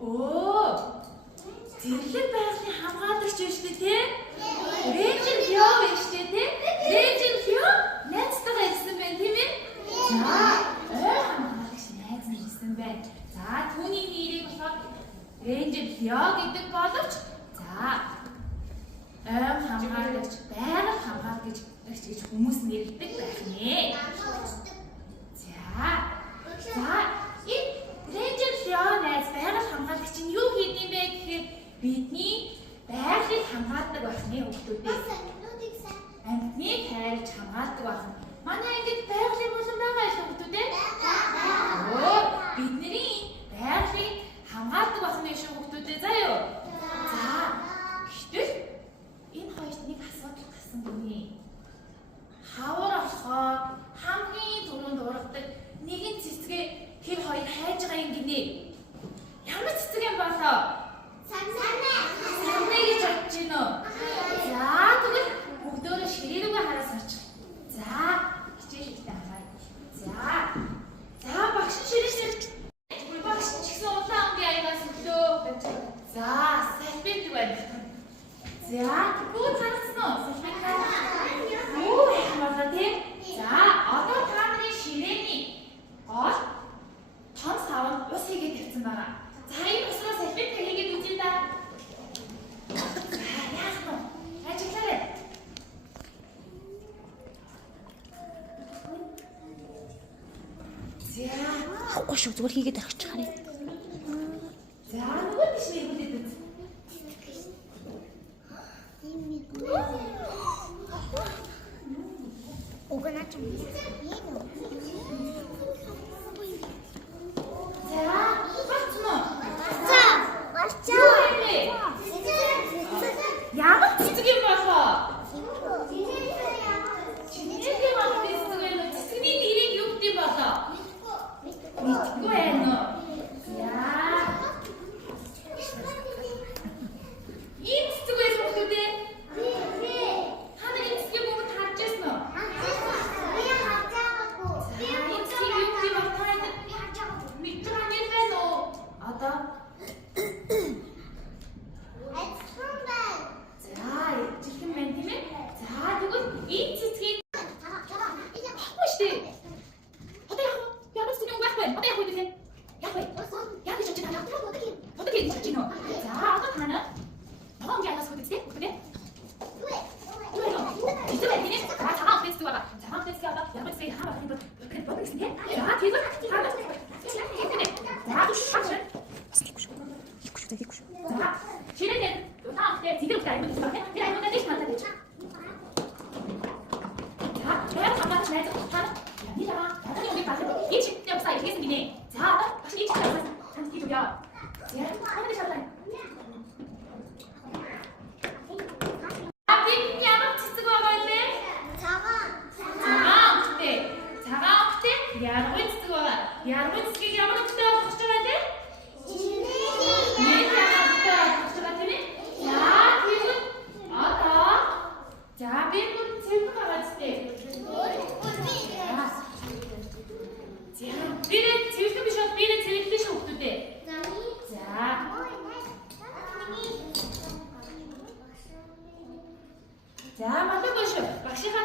Оо. Зэрлэг байгалийн хамгаалагч биш үү те? Рейжен Хё биш үү те? Рейжен Хё найзтайгаа ирсэн байна тийм ээ? За, хамгаалагч найз нь ирсэн байна. За, түүний нэрийг болохоор Рейжен Хё гэдэг боловч за хамгаалагч, байгаль хамгаалагч гэж хүмүүс нэрэлдэг байх нэ. За, энэ Рейжен Хё найз байгаль хамгаалагч нь юу хийх юм бэ гэхээр бидний байгалыг хамгаалдаг байх нэ хүүхдүүдээ. Амьтныг хайрлаж хамгаалдаг байх. Манай ангид байгалийн болон байгаа их хүүхдүүдээ. Бидний байгалыг хамгаалдаг байх нэ шүү хүүхдүүдээ. За юу? За, гэтэл энэ хоёрт нэг асуудал гарсан гинэ. Хавар болохоор хамгийн түрүүнд ургадаг нэгэн цэцгээ тэр хоёр хайж байгаа юм гинэ. Ямар цэцэг юм болоо? Самнаа гэж бодож байна уу? За тэгвэл бүгдөө ширээ рүүгээ хараад сарчих. За хичээл хийхдээ хараа. За багш ширээ. Багш ч гэсэн улаан өнгийн аягаас өглөө. За салбит байна. За бүгд харсан уу? Салбит хараа. Юу юм болоо тий? За одоо та нарын ширээний гол том савнд ус хийгээд тавьсан байгаа. За энэ усроо салбит хийгээд үзье да. Яах вэ? Ажиглаарай. За Хахгүй шүү зүгээр хийгээд орчих харъя. за нөгөө биш нэрүүлээд үз. Угнаач юм. За бацсан уу? За, барчаа. Юу юм бэ? Ямар цэцэг юм болоо? Чиний мах цэцэг байна уу? Цэцгийн нэрийг юу гэдэг болоо? Мэдгүй байна уу? Яа. Ийм цэцэг байсан хүүхдүүдээ. Та нар энэ цэцгийг бүгд харж байсан уу? Энэ цэцгийг юу гэдэг болоо? Мэдгүй нэр байна уу? Одоо жилхэн байна тийм ээ. За тэгвэл энэ цэцгийг баггүй шүү дээ. Одоо яах вэ? Ямар цэцэг юм байх вэ? Одоо яах вэ тийм ээ? Яах вэ? Яах гэж бодож байна? Бодог гэж бодож байна уу? За одоо та нар таван гянаас хөдөлсөн үү? Юу вэ? Эцэг байх тийм ээ. За цагаан хөдөлсөн байгаа. Цагаан хөдөлсөн одоо ямар цэцэг хаа болох юм бол бодог гэсэн тийм ээ. За тэгвэл та нар Хийхгүй шүү. за ширээний утаатай зэвэр утаа юм байна. Тэр аймагтай дэш надад гэж. За тэр хамаач найз утаа. Яа, таны үгүй баасан. Ийм шигтэй усаа ихэсэн гинэ. За одоо багш ийм шигтэй усаа танд хийж өгье. За хамаач шалаа. Апи ямар цэцэг байгаа юм бэ? Цагаан өхтэй. Цагаан өхтэй яргуй цэцэг байгаа. Яргуй цэцгийг ямар өхтэй болгож байгаа вэ? За би бүр цэвэр байгаа зүтэй. За би цэвэр биш бол би цэвэрлээ шүү хүүхдүүдээ. За. За малгүй шүү. Багшийнхаа